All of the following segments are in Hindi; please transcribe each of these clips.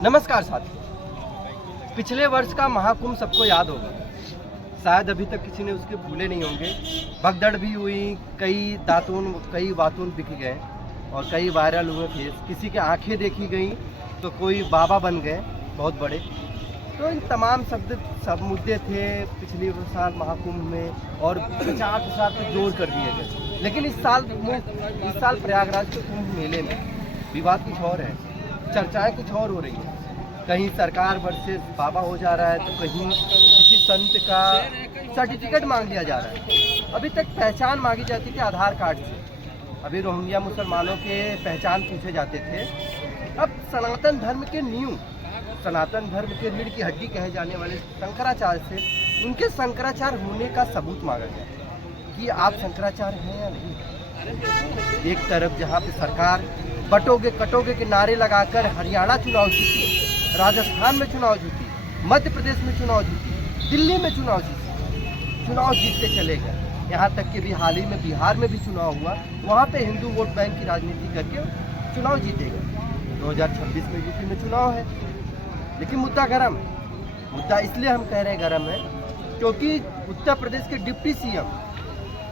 नमस्कार साथियों, पिछले वर्ष का महाकुंभ सबको याद होगा। शायद अभी तक किसी ने उसके भूले नहीं होंगे। भगदड़ भी हुई, कई बातून बिक गए और कई वायरल हुए फेस। किसी की आंखें देखी गई तो कोई बाबा बन गए बहुत बड़े। तो इन तमाम सब मुद्दे थे पिछले साल महाकुंभ में और प्रचार प्रसार पर जोर कर दिए गए। लेकिन इस साल प्रयागराज के कुंभ मेले में विवाद कुछ और है, चर्चाएं कुछ और हो रही हैं। कहीं सरकार वर्सेस बाबा हो जा रहा है तो कहीं किसी संत का सर्टिफिकेट मांग लिया जा रहा है। अभी तक पहचान मांगी जाती थी आधार कार्ड से, अभी रोहिंग्या मुसलमानों के पहचान पूछे जाते थे। अब सनातन धर्म के नींव, सनातन धर्म के रीढ़ की हड्डी कहे जाने वाले शंकराचार्य से उनके शंकराचार्य होने का सबूत मांगा गया कि आप शंकराचार्य हैं या नहीं। एक तरफ जहाँ पे सरकार बटोगे कटोगे के नारे लगाकर हरियाणा चुनाव जीती, राजस्थान में चुनाव जीती, मध्य प्रदेश में चुनाव जीती, दिल्ली में चुनाव जीतते चले गए। यहाँ तक कि भी हाल ही में बिहार में भी चुनाव हुआ, वहाँ पे हिंदू वोट बैंक की राजनीति करके चुनाव जीते गए। 2026 में यूपी में चुनाव है, लेकिन मुद्दा गर्म है। मुद्दा इसलिए हम कह रहे हैं गर्म है क्योंकि उत्तर प्रदेश के डिप्टी सीएम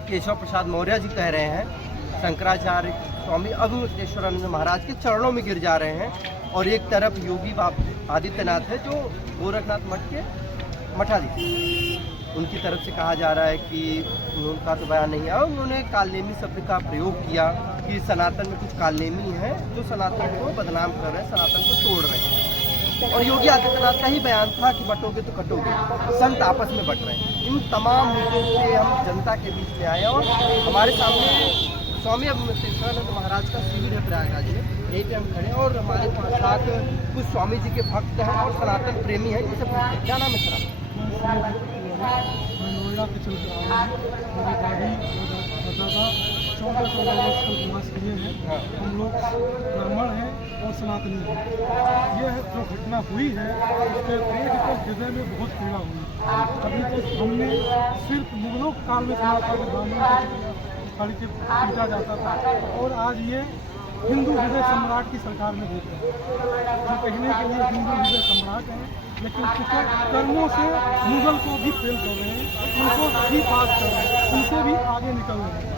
केशव प्रसाद मौर्य जी कह रहे हैं शंकराचार्य स्वामी अवधूतेश्वरानंद महाराज के चरणों में गिर जा रहे हैं। और एक तरफ योगी आदित्यनाथ है जो गोरखनाथ मठ के मठाधीश, उनकी तरफ से कहा जा रहा है कि उनका तो बयान नहीं आया, उन्होंने कालनेमी शब्द का प्रयोग किया कि सनातन में कुछ कालनेमी है जो सनातन को बदनाम कर रहे हैं, सनातन को तोड़ रहे हैं। और योगी आदित्यनाथ का ही बयान था कि बटोगे तो कटोगे, संत आपस में बट रहे हैं। इन तमाम मुद्दों पे हम जनता के बीच में आए और हमारे सामने स्वामी अवधूतेश्वरानंद महाराज का शिविर है प्रयागराज में, यहीं पे हम खड़े हैं और हमारे साथ कुछ स्वामी जी के भक्त हैं और सनातन प्रेमी हैं। इनसे पूछते हैं, क्या नाम है सर? नोएडा के चलते मेरी दादी दादा 14 वर्ष का निवास किए हैं। हम लोग ब्राह्मण हैं और सनातनी हैं। यह जो घटना हुई है उसके देख कर हृदय में बहुत पीड़ा हुई। अभी तक हमने सिर्फ मुगलों काल में सुना था कि ब्राह्मण खड़ी के पीटा जाता था और आज ये हिंदू हृदय सम्राट की सरकार में देख रहे हैं जो कहने के लिए हिंदू हृदय सम्राट हैं, लेकिन कुछ कर्मों से मुगल को भी फेल कर रहे हैं, उनको भी पास कर रहे हैं, उनसे भी आगे निकल रहे हैं।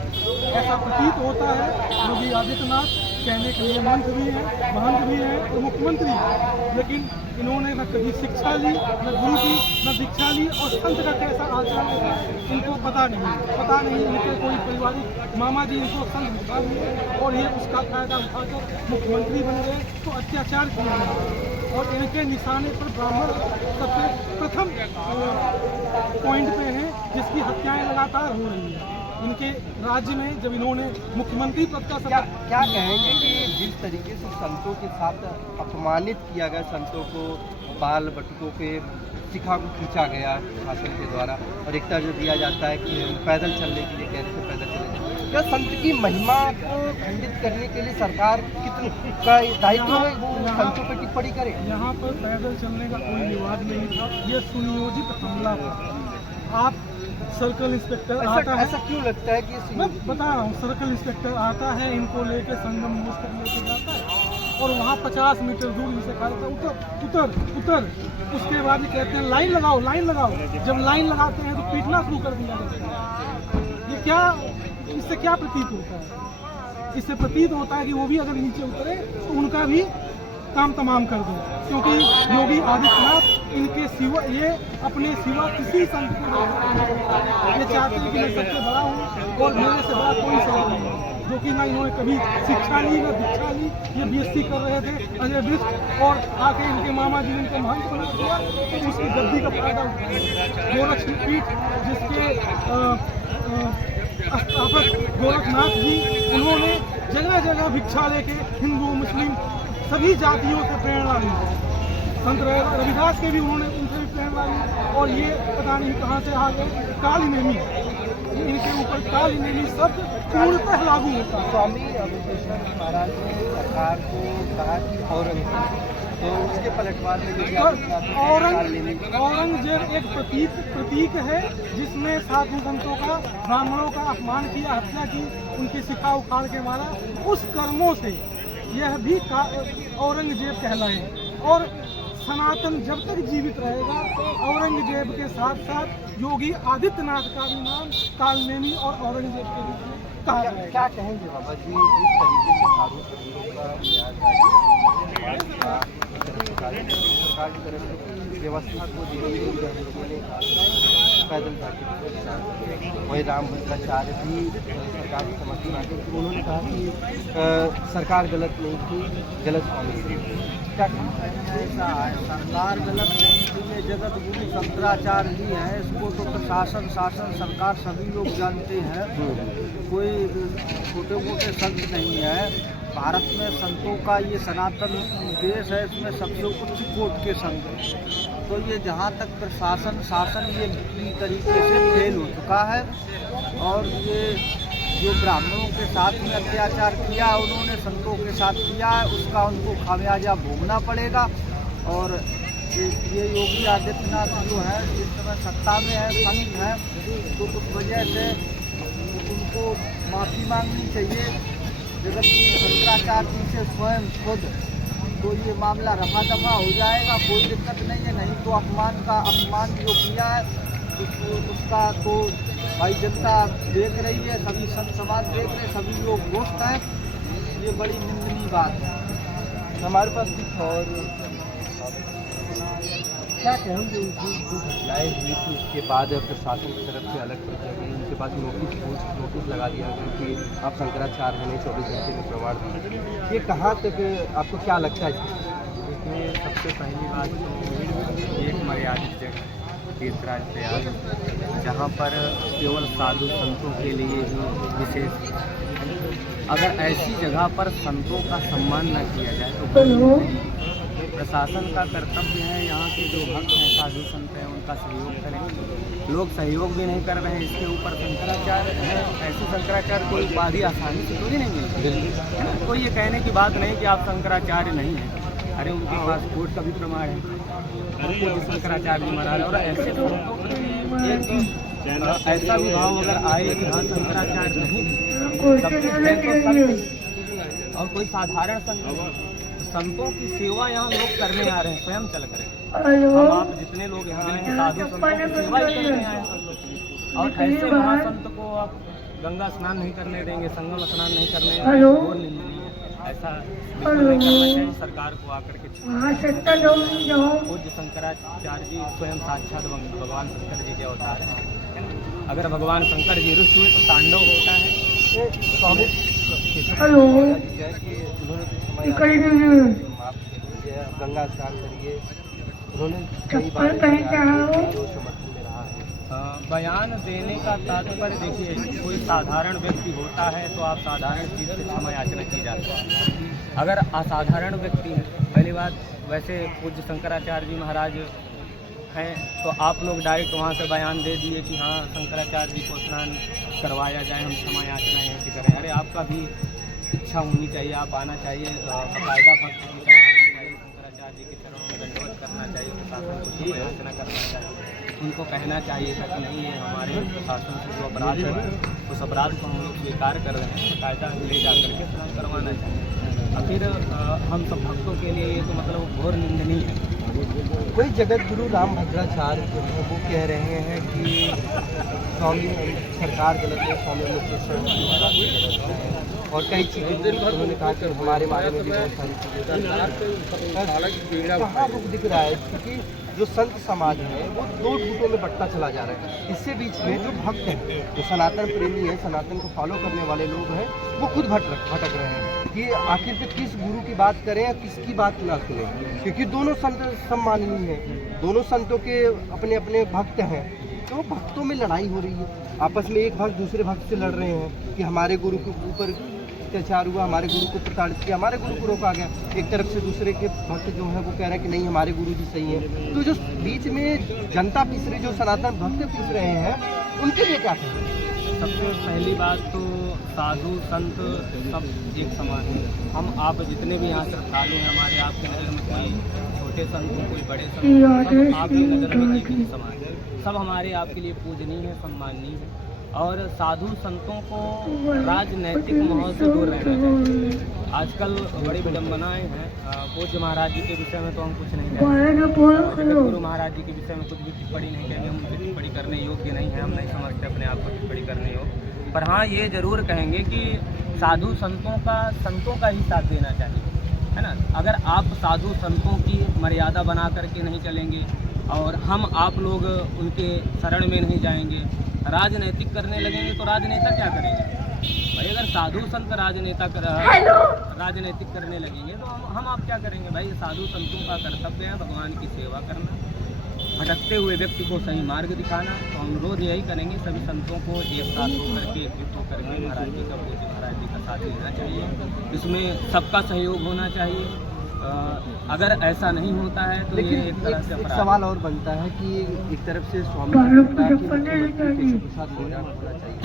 ऐसा प्रतीत होता है। योगी आदित्यनाथ कहने के लिए मंत्र भी है, महंत भी है और मुख्यमंत्री, लेकिन इन्होंने न कभी शिक्षा ली, न गुरु की, न दीक्षा ली और संत का कैसा आचरण है इनको पता नहीं। इनके कोई पारिवारिक मामा जी इनको संत दिखा दिए और ये उसका फायदा उठाकर मुख्यमंत्री बन गए तो अत्याचार किया गया। और इनके निशाने पर ब्राह्मण सबसे प्रथम पॉइंट पे हैं जिसकी हत्याएं लगातार हो रही हैं इनके राज्य में। जब इन्होंने मुख्यमंत्री पद का क्या कहेंगे कि जिस तरीके से संतों के साथ अपमानित किया गया, संतों को बाल बटुकों के शिखा को खींचा गया शासन के द्वारा और एक तरह दिया जाता है कि पैदल चलने के लिए कह रहे थे, पैदल चलने। क्या संत की महिमा को खंडित करने के लिए सरकार कितनी का दायित्व है संतों पर टिप्पणी करे? यहाँ पर पैदल चलने का कोई विवाद नहीं था, यह सुनियोजित हमला था। आप सर्कल इंस्पेक्टर आता है, ऐसा क्यों लगता है कि मैं बता रहा हूँ, सर्कल इंस्पेक्टर आता है, इनको लेके संगम मोड़ तक लेके जाता है और वहाँ 50 मीटर दूर इनसे कहा जाता है उतर। उसके बाद ये कहते हैं लाइन लगाओ। जब लाइन लगाते हैं तो पीटना शुरू कर दिया जाता है। ये क्या, इससे क्या प्रतीत होता है? इससे प्रतीत होता है कि वो भी अगर नीचे उतरे तो उनका भी काम तमाम कर दो, क्योंकि योगी आदित्यनाथ इनके सिवा, ये अपने सिवा किसी संत को ये चाहते हैं कि मैं सबसे बड़ा हूँ और मेरे से बड़ा कोई संत नहीं है, जो कि ना इन्होंने कभी शिक्षा ली ना दीक्षा ली। ये बीएससी कर रहे थे अजय विष्ट और आके इनके मामा जी ने इनको महंत बना दिया तो उसकी गद्दी का फायदा उठाया। गोरखपीठ जिसके स्थापक गोरखनाथ जी, उन्होंने जगह जगह भिक्षा लेके हिंदू मुस्लिम सभी जातियों से प्रेरणा ली। संत रविदास के भी उन्होंने उनसे भी प्रेरणा ली और ये पता नहीं कहाँ से आ गए काली नेमी, इनके ऊपर काली नेमी शब्द पूर्णतः लागू होता है। स्वामी अवधूतेश्वर महाराज ने सरकार को कहा कि औरंगजेब, तो उसके पलटवार में औरंगजेब एक प्रतीक है जिसने साधु संतों का, ब्राह्मणों का अपमान किया, हत्या की, उनकी शिखा उखाड़ के मारा। उस कर्मों से यह भी औरंगजेब कहलाए और सनातन जब तक जीवित रहेगा, औरंगजेब के साथ साथ योगी आदित्यनाथ का भी नाम कालनेमी और औरंगजेब के रूप में कहा क्या जाएगा। क्या कहेंगे बाबा जी जिस तरीके से साधु संतों का न्याय सरकार की तरफ से व्यवस्था को देखते हुए हम लोगों ने पैदल जाके वही रामभद्राचार्य भी सरकार के समर्थन आते थे। उन्होंने कहा कि सरकार गलत नहीं थी, गलत स्वामी थी। क्या ऐसा है, सरकार गलत नहीं थी, ये जगत गुरु शंकराचार्य जी है। इसको तो प्रशासन शासन सरकार सभी लोग जानते हैं, कोई छोटे मोटे संत नहीं है। भारत में संतों का ये सनातन देश है, इसमें सबसे उच्च कोटि के संत हैं। तो ये जहाँ तक प्रशासन शासन ये पूरी तरीके से फेल हो चुका है, और ये जो ब्राह्मणों के साथ में अत्याचार किया उन्होंने संतों के साथ किया है, उसका उनको खामियाजा भोगना पड़ेगा। और ये योगी आदित्यनाथ जो है इस समय सत्ता में है, संत है, तो उस वजह से उनको माफ़ी मांगनी चाहिए जगत गुरु शंकराचार्य जी से स्वयं खुद। तो ये मामला रफा दफा हो जाएगा, कोई दिक्कत नहीं है। नहीं तो अपमान जो किया है उसका तो भाई जनता देख रही है, सभी संत समाज देख रहे हैं, सभी लोग दोस्त हैं। ये बड़ी निंदनीय बात है। हमारे पास कुछ और क्या कहेंगे उनकी जो घटनाएँ हुई थी उसके बाद प्रशासन की तरफ से अलग प्रक्रिया गई, उनके पास नोटिस लगा दिया गया कि आप शंकराचार्य हैं, 24 घंटे का प्रमाण दीजिए। ये कहाँ तक आपको क्या लगता है? देखिए, सबसे पहली बात तो एक मर्यादित जगह तीर्थराज प्रयाग, जहाँ पर केवल साधु संतों के लिए ही विशेष। अगर ऐसी जगह पर संतों का सम्मान न किया जाए तो प्रशासन का कर्तव्य है यहाँ के जो भक्त हैं, साधु संत हैं, उनका सहयोग करें। लोग सहयोग भी नहीं कर रहे हैं। इसके ऊपर शंकराचार्य हैं, ऐसे शंकराचार्य कोई उपाधि आसानी से थोड़ी नहीं मिलती। कोई ये कहने की बात नहीं कि आप शंकराचार्य नहीं हैं। अरे उनके पास कोर्ट का भी प्रमाण है, पूज्य शंकराचार्य जी महाराज। और ऐसे तो एक ऐसा भी भाव अगर आए कि हाँ शंकराचार्य नहीं सब कुछ है तो सब, और कोई साधारण संत, संतों की सेवा यहाँ लोग करने आ रहे हैं, स्वयं चल कर। हम आप जितने लोग यहाँ आए हैं साधु संतों की सेवा ही करने आए हैं सब लोग। और ऐसे महासंत को आप गंगा स्नान नहीं करने देंगे, संगम स्नान नहीं करने देंगे, और निंदनीय है। ऐसा बिल्कुल नहीं करना चाहिए। सरकार को आकर के पूज्य शंकराचार्य जी स्वयं साक्षात भगवान शंकर जी के अवतार हैं। अगर भगवान शंकर जी रुष्ट हुए तो तांडव होता है। स्वामी गंगा स्नान करिए, उन्होंने कई बार जो समर्थन में रहा है। बयान देने का तात्पर्य देखिए, कोई साधारण व्यक्ति होता है तो आप साधारण चीज़ से क्षमा याचना की जाती है। अगर असाधारण व्यक्ति है, पहली बात वैसे पूज्य शंकराचार्य जी महाराज हैं तो आप लोग डायरेक्ट वहाँ से बयान दे दिए कि हाँ शंकराचार्य जी को स्नान करवाया जाए, हम क्षमा याचना यहाँ करें। अरे आपका भी इच्छा होनी चाहिए, आप आना चाहिए, बाकायदा भक्त की तरह आना चाहिए, शंकराचार्य जी के चरणों में दंडवत करना चाहिए, प्रशासन को क्षमा याचना करना चाहिए, उनको कहना चाहिए था कि नहीं ये हमारे प्रशासन से जो अपराध है उस अपराध को हम लोग स्वीकार कर रहे हैं, बाकायदा ले जा करके स्नान करवाना चाहिए। और फिर हम सब भक्तों के लिए ये तो मतलब घोर निंदनीय है। कोई जगत गुरु रामभद्राचार्य जो है वो कह रहे हैं कि स्वामी सरकार गलत है, स्वामी मुकेश्वर महाराज गलत है, और कई चीज़ें उन्होंने कहा कि हमारे बारे में भी बहुत सारी चीज़ें कहाँ रुख दिख रहा है, क्योंकि जो संत समाज है वो दो गुटों में बंटता चला जा रहा है। इससे बीच में जो भक्त हैं, जो सनातन प्रेमी है, सनातन को फॉलो करने वाले लोग हैं, वो खुद भटक रहे हैं कि आखिर पे किस गुरु की बात करें या किसकी बात ना सुने, क्योंकि दोनों संत सम्माननीय हैं, दोनों संतों के अपने अपने भक्त हैं। तो भक्तों में लड़ाई हो रही है, आपस में एक भक्त दूसरे भक्त से लड़ रहे हैं कि हमारे गुरु के ऊपर अत्याचार हुआ, हमारे गुरु को प्रताड़ित किया, हमारे गुरु को रोका गया। एक तरफ से दूसरे के भक्त जो हैं वो कह रहे हैं कि नहीं हमारे गुरु जी सही हैं। तो जो बीच में जनता पिस रही, जो सनातन भक्त पिस रहे हैं, उनके लिए क्या कहें? सबसे पहली बात तो साधु संत सब एक समान है। हम आप जितने भी यहाँ श्रद्धालु हैं, हमारे आपके नज़र में कोई छोटे संत हो, कोई बड़े संत हो, सब आपकी नज़र में एक ही समान है। सब हमारे आपके लिए पूजनीय है, सम्माननीय है। और साधु संतों को राजनैतिक माहौल से दूर रहना चाहिए। आजकल बड़ी विडम्बनाएं हैं। पूज्य महाराज जी के विषय में तो हम कुछ नहीं कहेंगे, गुरु महाराज जी के विषय में कुछ भी टिप्पणी नहीं कहेंगे, हम उनकी टिप्पणी करने योग्य नहीं है, हम नहीं समझते अपने आप को टिप्पणी करने योग्य। पर हाँ, ये ज़रूर कहेंगे कि साधु संतों का ही साथ देना चाहिए, है ना। अगर आप साधु संतों की मर्यादा बना करके नहीं चलेंगे और हम आप लोग उनके शरण में नहीं जाएंगे, राजनीतिक करने लगेंगे तो राजनेता क्या करेंगे भाई? अगर साधु संत राजनीतिक करने लगेंगे तो हम आप क्या करेंगे भाई? साधु संतों का कर्तव्य है भगवान की सेवा करना, भटकते हुए व्यक्ति को सही मार्ग दिखाना। तो हम रोज़ यही करेंगे, सभी संतों को एक साथ होकर के एकजुट होकर के महाराज जी का, पूज्य महाराज जी का साथ लेना चाहिए। इसमें सबका सहयोग होना चाहिए। अगर ऐसा नहीं होता है तो लेकिन ये एक तरह से एक अपराध सवाल और बनता है कि एक तरफ से स्वामी जी ने कहा कि मुख्यमंत्री केशव प्रसाद मौर्य होना चाहिए,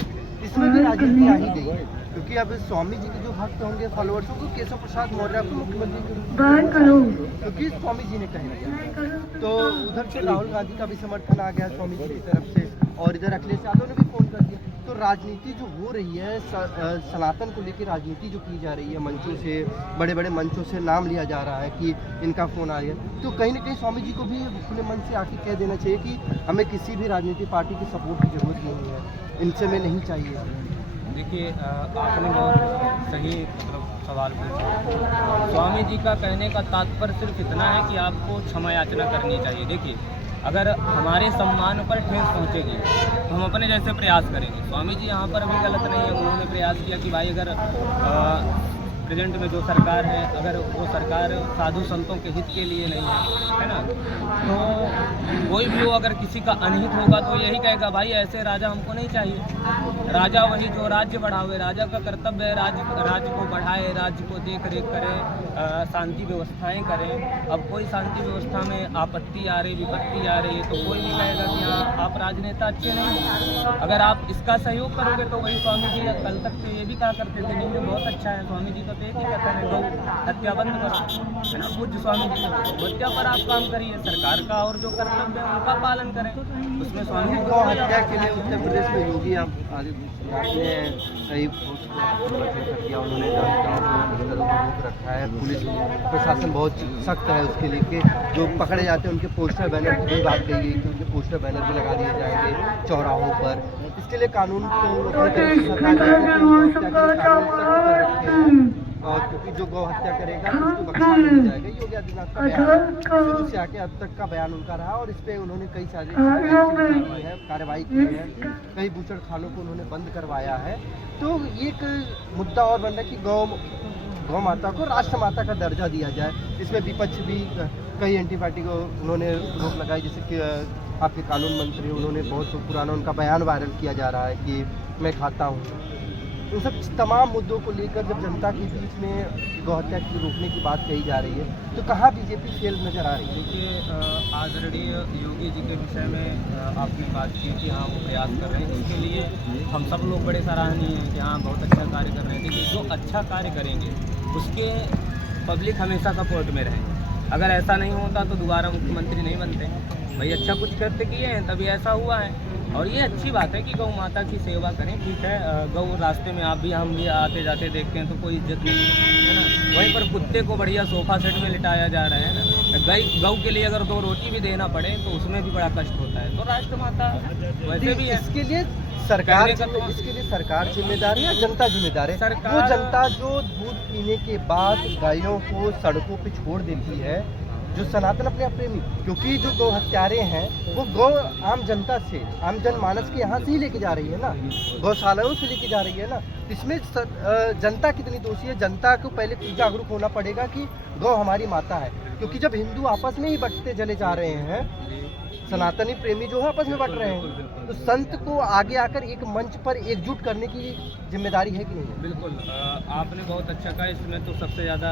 इसमें भी राजनीति आ ही गई है, क्योंकि अब स्वामी जी के जो भक्त होंगे, फॉलोअर्स होंगे, केशव प्रसाद मौर्य को मुख्यमंत्री के रूप में, क्योंकि स्वामी जी ने कह दिया। तो उधर से राहुल गांधी का भी समर्थन आ गया स्वामी जी की तरफ से, और इधर अखिलेश यादव ने भी फोन कर दिया। तो राजनीति जो हो रही है, सनातन को लेकर राजनीति जो की जा रही है, मंचों से, बड़े बड़े मंचों से नाम लिया जा रहा है कि इनका फ़ोन आ रहा है, तो कहीं ना कहीं स्वामी जी को भी खुले मन से आके कह देना चाहिए कि हमें किसी भी राजनीतिक पार्टी की सपोर्ट की जरूरत नहीं है, इनसे में नहीं चाहिए। देखिए, आपने बहुत सही सवाल पूछा। स्वामी जी का कहने का तात्पर्य सिर्फ इतना है कि आपको क्षमा याचना करनी चाहिए। देखिए, अगर हमारे सम्मान पर ठेस पहुंचेगी तो हम अपने जैसे प्रयास करेंगे। स्वामी जी यहाँ पर भी गलत नहीं है, उन्होंने प्रयास किया कि भाई अगर प्रेजेंट में जो सरकार है, अगर वो सरकार साधु संतों के हित के लिए नहीं है ना, तो कोई भी हो अगर किसी का अनहित होगा तो यही कहेगा भाई ऐसे राजा हमको नहीं चाहिए। राजा वही जो राज्य बढ़ावे, राजा का कर्तव्य है राज्य को बढ़ाए, राज्य को देख रेख करे, शांति व्यवस्थाएं करें। अब कोई शांति व्यवस्था में आपत्ति आ रही, विपत्ति आ रही है तो कोई नहीं कहेगा कि हाँ आप राजनेता अच्छे नहीं हैं। अगर आप इसका सहयोग करोगे तो वही स्वामी जी कल तक तो ये भी कहा करते थे नहीं बहुत अच्छा है, स्वामी जी तो एक ही कहते हैं गौ हत्या बंद करो, है ना। पूज्य स्वामी जी हत्या पर आप काम करिए, सरकार का और जो कर्तव्य है उनका पालन करें। उसमें स्वामी जी गौ हत्या के लिए उत्तर प्रदेश में योगी आपने कई कर दिया, उन्होंने रोक रखा है, पुलिस प्रशासन बहुत सख्त है उसके लिए, जो पकड़े जाते हैं उनके पोस्टर बैनर की भी बात कही गई कि उनके पोस्टर बैनर भी लगा दिए जाएंगे चौराहों पर। इसके लिए कानून को और क्योंकि जो गौ हत्या करेगा उसको बख्शा नहीं जाएगा। योगी आदित्यनाथ का बयान शुरू से आके अब तक का बयान उनका रहा और इस पे उन्होंने कई सारी कार्रवाई की है, कई बूचड़ खानों को उन्होंने बंद करवाया है। तो एक मुद्दा और बन रहा है कि गौ माता को राष्ट्र माता का दर्जा दिया जाए। इसमें विपक्ष भी कई एंटी पार्टी को उन्होंने रोक लगाई, जैसे कि आपके कानून मंत्री, उन्होंने बहुत पुराना उनका बयान वायरल किया जा रहा है कि मैं खाता हूँ। इन सब तमाम मुद्दों को लेकर जब जनता के बीच में गौ हत्या की रोकने की बात कही जा रही है तो कहाँ बीजेपी फेल नजर आ रही है? क्योंकि आदरणीय योगी जी के विषय में आपने बात की कि हाँ वो प्रयास कर रहे हैं, इसके लिए हम सब लोग बड़े सराहनीय हैं कि हाँ बहुत अच्छा कार्य कर रहे हैं। लेकिन जो अच्छा कार्य करेंगे उसके पब्लिक हमेशा सपोर्ट में रहेंगे। अगर ऐसा नहीं होता तो दोबारा मुख्यमंत्री नहीं बनते। भाई अच्छा कुछ करते किए हैं तभी ऐसा हुआ है, और ये अच्छी बात है कि गौ माता की सेवा करें। ठीक है, गौ रास्ते में आप भी हम भी आते जाते देखते हैं तो कोई इज्जत नहीं है ना। वहीं पर कुत्ते को बढ़िया सोफा सेट में लिटाया जा रहा है ना। गौ के लिए अगर 2 रोटी भी देना पड़े तो उसमें भी बड़ा कष्ट होता है। तो राष्ट्र माता वैसे भी है, इसके लिए सरकार जिम्मेदार है या जनता जिम्मेदार है? वो जनता जो दूध पीने के बाद गायों को सड़कों पे छोड़ देती है, जो सनातन अपने प्रेमी, क्योंकि जो गौ हत्यारे हैं वो गौ आम जनता से, आम जनमानस के यहाँ से ही लेके जा रही है ना, गौशालाओं से लेके जा रही है ना। इसमें जनता कितनी दोषी है? जनता को पहले जागरूक होना पड़ेगा कि गौ हमारी माता है, क्योंकि जब हिंदू आपस में ही बंटते चले जा रहे हैं, सनातनी प्रेमी जो है आपस में बंट रहे हैं, तो संत को आगे आकर एक मंच पर एकजुट करने की जिम्मेदारी है कि नहीं? बिल्कुल, आपने बहुत अच्छा कहा। इसमें तो सबसे ज़्यादा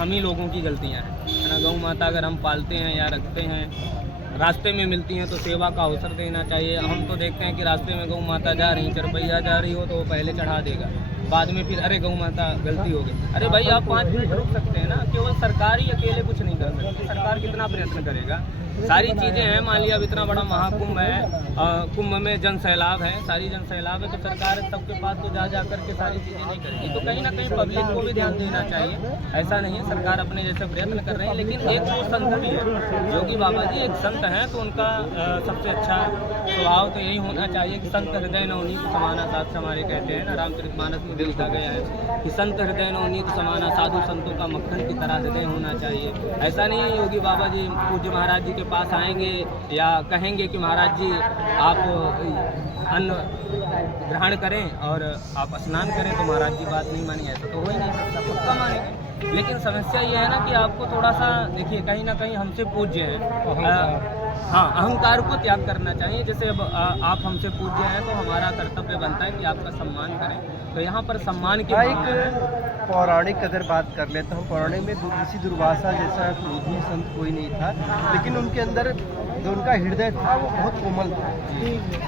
हम ही लोगों की गलतियाँ हैं, है ना। गौ माता अगर हम पालते हैं या रखते हैं, रास्ते में मिलती हैं तो सेवा का अवसर देना चाहिए। हम तो देखते हैं कि रास्ते में गौ माता जा रही, चरपैया जा रही हो तो वो पहले चढ़ा देगा, बाद में फिर अरे गौ माता गलती हो गई। अरे भाई आप 5 मिनट रुक सकते हैं ना। केवल सरकार ही अकेले कुछ नहीं कर सकती। सरकार कितना प्रयत्न करेगा सारी चीज़ें हैं। मान लिया अब इतना बड़ा महाकुंभ है, कुंभ में जन सैलाब है, सारी जन सैलाब है, तो सरकार सबके पास तो जा करके सारी चीज़ें नहीं करती, तो कहीं ना कहीं पब्लिक को भी ध्यान देना चाहिए। ऐसा नहीं है, सरकार अपने जैसे प्रयत्न कर रहे हैं, लेकिन एक वो संत भी है, योगी बाबा जी एक संत हैं, तो उनका सबसे अच्छा स्वभाव तो यही होना चाहिए कि संत हृदय नवनीत समाना, शास्त्र हमारे कहते हैं ना, रामचरितमानस में लिखा गया है कि संत हृदय नवनीत समाना, साधु संतों का मक्खन की तरह हृदय होना चाहिए। ऐसा नहीं है योगी बाबा जी पूज्य महाराज जी के पास आएंगे या कहेंगे कि महाराज जी आप अन्न ग्रहण करें और आप स्नान करें, तो महाराज जी बात नहीं मानी, ऐसा तो हो ही नहीं सकता, पक्का मानेंगे। लेकिन समस्या ये है ना कि आपको थोड़ा सा देखिए, कहीं ना कहीं हमसे पूज्य हैं, हाँ, अहंकार को त्याग करना चाहिए। जैसे अब आप हमसे पूज्य हैं तो हमारा कर्तव्य बनता है कि आपका सम्मान करें, तो यहाँ पर सम्मान की एक पौराणिक अगर बात कर ले तो हम पौराणिक में ऋषि दुर्वासा जैसा क्रोधी संत कोई नहीं था, लेकिन उनके अंदर जो उनका हृदय था वो बहुत कोमल था।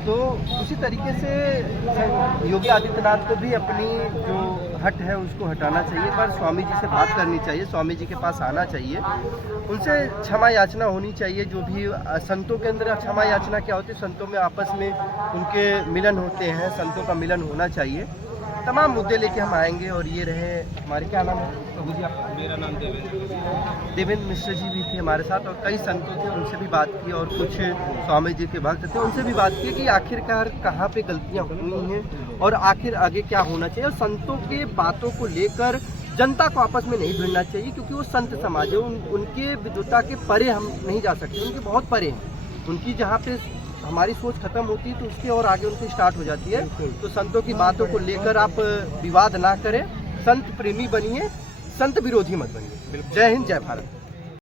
तो उसी तरीके से योगी आदित्यनाथ को भी अपनी जो हट है उसको हटाना चाहिए, पर स्वामी जी से बात करनी चाहिए, स्वामी जी के पास आना चाहिए, उनसे क्षमा याचना होनी चाहिए। जो भी संतों के अंदर क्षमा याचना क्या होती है, संतों में आपस में उनके मिलन होते हैं, संतों का मिलन होना चाहिए। तमाम मुद्दे लेके हम आएंगे। और ये रहे हमारे, क्या नाम है प्रभु जी आपका? मेरा नाम देवेंद्र मिश्र जी भी थे हमारे साथ, और कई संतों थे, उनसे भी बात की, और कुछ स्वामी जी के भक्त थे, उनसे भी बात की कि आखिरकार कहाँ पे गलतियाँ हुई हैं और आखिर आगे क्या होना चाहिए। और संतों के बातों को लेकर जनता को आपस में नहीं भिड़ना चाहिए, क्योंकि वो संत समाज है, उनके विद्वता के परे हम नहीं जा सकते, उनके बहुत परे हैं। उनकी जहाँ पे हमारी सोच खत्म होती है तो उसके और आगे उनकी स्टार्ट हो जाती है। तो संतों की बातों को लेकर आप विवाद ना करें, संत प्रेमी बनिए, संत विरोधी मत बनिए। जय हिंद, जय भारत।